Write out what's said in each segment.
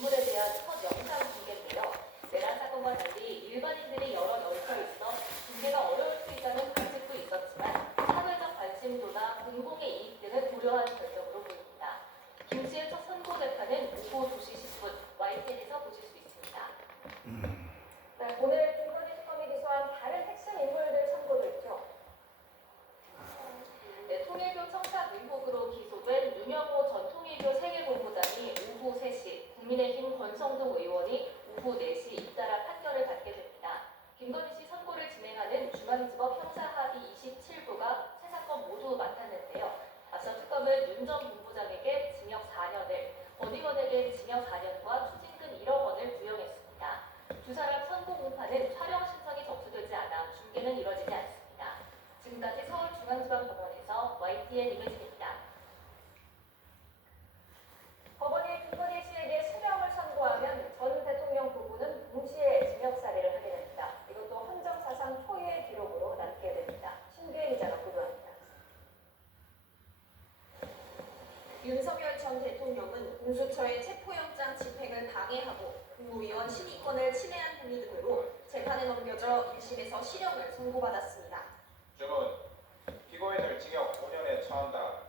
인물에 대한 첫 영상 중계인데요. 내란 사건과 달리 일반인들이 여러 연서에 있어 중계가 어려울 수 있다는 관측도 있었지만 사회적 관심도나 공공의 이익 등을 고려한 결정으로 보입니다. 김 씨의 첫 선고 재판은 오후 2시 10분 YTN에서 보실 수 있습니다. 네, 오늘 김건희 특검이 기소한 다른 핵심 인물들 선고도 있죠. 네, 통일교 청탁 의혹으로 기소된 윤영호 전 통일교 세계본부장이 오후 3시, 국민의힘 권성동 의원이 오후 4시 잇따라 판결을 받게 됩니다. 김건희 씨 선고를 진행하는 중앙지법 형사합의 27부가 세 사건 모두 맡았는데요. 앞서 특검은 윤 전 본부장에게 징역 4년을, 권 의원에게 징역 4년과 추징금 1억 원을 부여했습니다. 두 사람 선고 공판은 촬영 신청이 접수되지 않아 중계는 이뤄지지 않습니다. 지금까지 서울중앙지방법원에서 YTN 임혜진입니다. 법원이 김건희 씨에게 실형을 선고하면 전 대통령 부부는 동시에 징역살이를 하게 됩니다. 이것도 헌정사상 초유의 기록으로 남게 됩니다. 신규혜 기자가 보도합니다. 윤석열 전 대통령은 공수처의 체포영장 집행을 방해하고 국무위원 신의권을 침해한 혐의 등으로 재판에 넘겨져 1심에서 실형을 선고받았습니다. 주문, 피고인을 징역 5년에 처한다.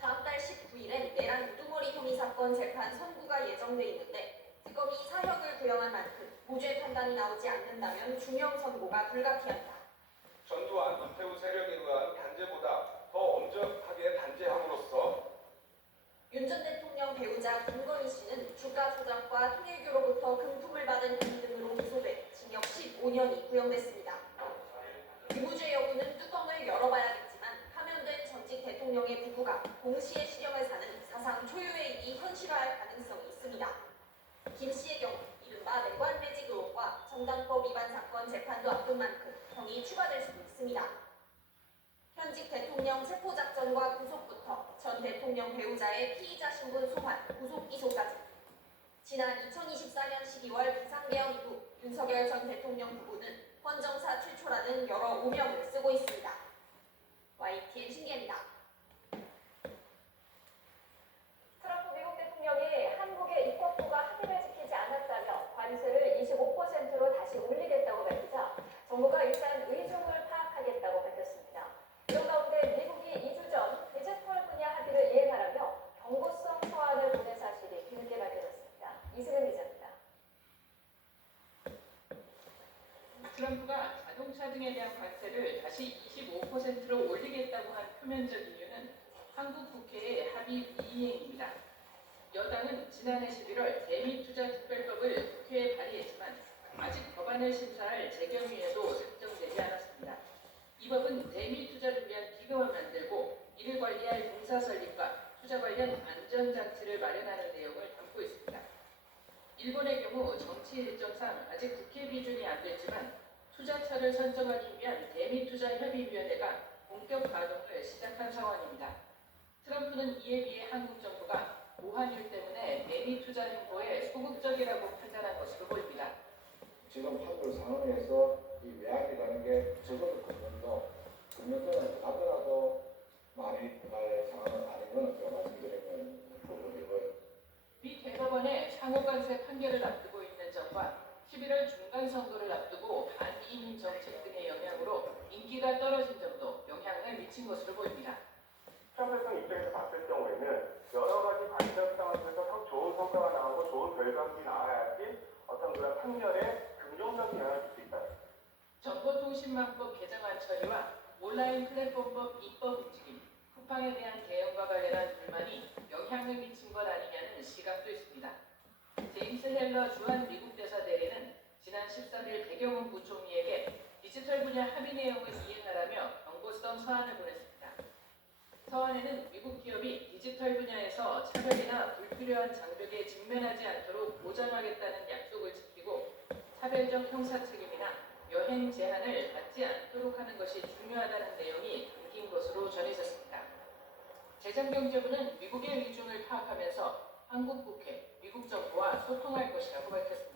다음 달 19일엔 내란 우두머리 혐의 사건 재판 선고가 예정돼 있는데 특검이 사형을 구형한 만큼 무죄 판단이 나오지 않는다면 중형 선고가 불가피합니다. 전두환, 노태우 세력에 의한 단죄보다 더 엄격하게 단죄함으로써 윤 전 대통령 배우자 김건희 씨는 주가 조작과 통일교로부터 금품을 받은 혐의 등으로 기소돼 징역 15년이 구형됐습니다. 유무죄 여부는 뚜껑을 열어봐야겠지만 파면된 전직 대통령의 부부가 동시에 실형을 사는 사상 초유의 일이 현실화할 가능성이 있습니다. 김 씨의 경우 이른바 내관 매직 의혹과 정당법 위반 사건 재판도 앞둔 만큼 형이 추가될 수도 있습니다. 현직 대통령 체포작전과 구속부터 전 대통령 배우자의 피의자 신분 소환, 구속 기소까지 지난 2024년 12월 비상계엄 이후 윤석열 전 대통령 부부는 헌정사 최초라는 여러 오명을 쓰고 있습니다. YTN 신기입니다. 트럼프 미국 대통령이 한국의 입법부가 합의를 지키지 않았다며 관세를 25%로 다시 올리겠다고 밝히자 정부가 일단 의중을 파악하겠다고 밝혔습니다. 이런 가운데 미국이 2주 전 디지털 분야 합의를 이행하라며 경고성 서한을 보낸 사실이 뒤늦게 밝혀졌습니다. 이승은 기자입니다. 트럼프가 자동차 등에 대한 관세를 다시 25%로 올리겠다고 한 표면적 이유는 한국 국회의 합의 미이행입니다. 여당은 지난해 11월 대미투자특별법을 국회에 발의했지만 아직 법안을 심사할 재경위에도 작정되지 않았습니다. 이 법은 대미투자를 위한 기금을 만들고 이를 관리할 공사 설립과 투자 관련 안전장치를 마련하는 내용을 담고 있습니다. 일본의 경우 정치 일정상 아직 국회 비준이 안 됐지만 투자처를 선정하기 위한 대미투자협의위원회가 본격 가동을 시작한 상황입니다. 트럼프는 이에 비해 한국 정부가 보안율 때문에 대미투자 행보에 소극적이라고 판단한 것으로 보입니다. 지금 판결 상황에서 이 외환이라는 게 적어도 금년도는 가더라도 많이 갈 상황은 아닌 건 제가 말씀드리는 부분이고요. 미 대법원의 상호관세 판결을 앞두고 있는 점과 11월 중간선거를 앞두고 반이민 정책 등의 영향으로 인기가 떨어진 점도 영향을 미친 것으로 보입니다. 트럼프 등 입장에서 봤을 경우에는 여러 가지 관전 상황에서 더 좋은 성과가 나오고 좋은 결과물이 나와야지 어떤 그런 판결에 긍정적인 영향을 줄 수 있다. 정보통신망법 개정안 처리와 온라인 플랫폼법 입법 움직임, 쿠팡에 대한 개혁과 관련한 불만이 영향을 미친 것 아니냐는 시각도 있습니다. 제임스 헬러 주한 미국 대사 대리는 지난 13일 배경훈 부총리에게 디지털 분야 합의 내용을 이행하라며 경고성 서한을 보냈습니다. 서한에는 미국 기업이 디지털 분야에서 차별이나 불필요한 장벽에 직면하지 않도록 보장하겠다는 약속을 지키고 차별적 형사 책임이나 여행 제한을 받지 않도록 하는 것이 중요하다는 내용이 담긴 것으로 전해졌습니다. 재정경제부는 미국의 의중을 파악하면서 한국 국회, 미국 정부와 소통할 것이라고 밝혔습니다.